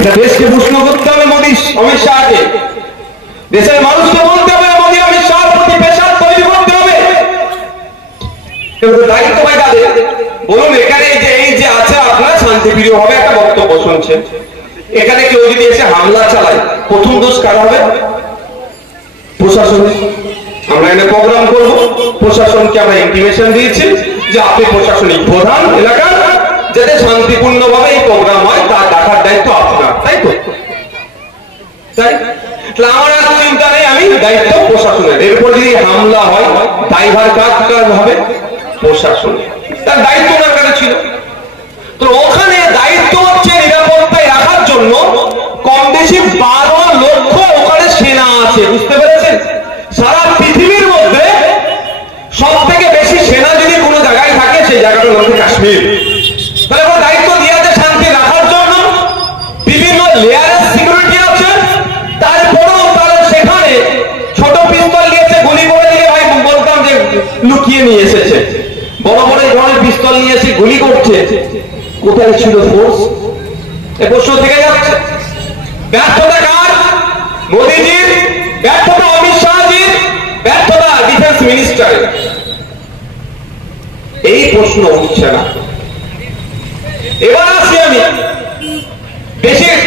এটা দেশকে প্রশ্ন করতে হবে মোদী অমিত শাহকে, দেশের মানুষকে বলতে হবে মোদী অমিত শাহর প্রতি প্রেসার তৈরি করতে হবে। কিন্তু দায়িত্ব ভাই কাদের বলুন? এখানে এই যে আছে আপনার শান্তিপ্রিয় ভাবে একটা বক্তব্য শুনছেন, এখানে কেউ যদি এসে হামলা চালায় প্রথম দোষ কার হবে? প্রশাসনের। আমরা এখানে প্রোগ্রাম করবো, প্রশাসনকে আমরা ইন্টিমেশন দিয়েছি যে আপনি প্রশাসনিক প্রধান এলাকার, যাতে শান্তিপূর্ণ ভাবে এই প্রোগ্রাম হয় তার দেখার দায়িত্ব আপনার, তাই তো? তাই আমার আর চিন্তা নেই, আমি দায়িত্ব প্রশাসনের। এরপর যদি হামলা হয় দায়ভার কার হবে? প্রশাসনের। তার দায়িত্ব ওনার কাছে ছিল। তো ওখানে দায়িত্ব হচ্ছে নিরাপত্তায় রাখার জন্য কম বেশি 12 লক্ষ ওখানে সেনা আছে, বুঝতে পেরেছেন? সারা পৃথিবীর মধ্যে সব থেকে বেশি সেনা যদি কোনো জায়গায় থাকে সেই জায়গাটার নাম কাশ্মীর। তাহলে ওর দায়িত্ব দিয়ে আছে শান্তি রাখার জন্য, বিভিন্ন লেয়ারের সিকিউরিটি আছে। তারপরেও তারা সেখানে ছোট পিস্তল নিয়েছে, গুলি করে দিয়ে ভাই বলতাম যে লুকিয়ে নিয়ে এসেছে, বড় বড় এই ধরনের পিস্তল নিয়ে এসে গুলি করছে। কোথায় ছিল ফোর্স? এ প্রশ্ন থেকে যাচ্ছে। ব্যর্থতা কার? মোদীজির ব্যর্থতা, অমিত শাহজির ব্যর্থতা, ডিফেন্স মিনিস্টার। এই প্রশ্ন উঠছে না। এবার আসি আমি দেশের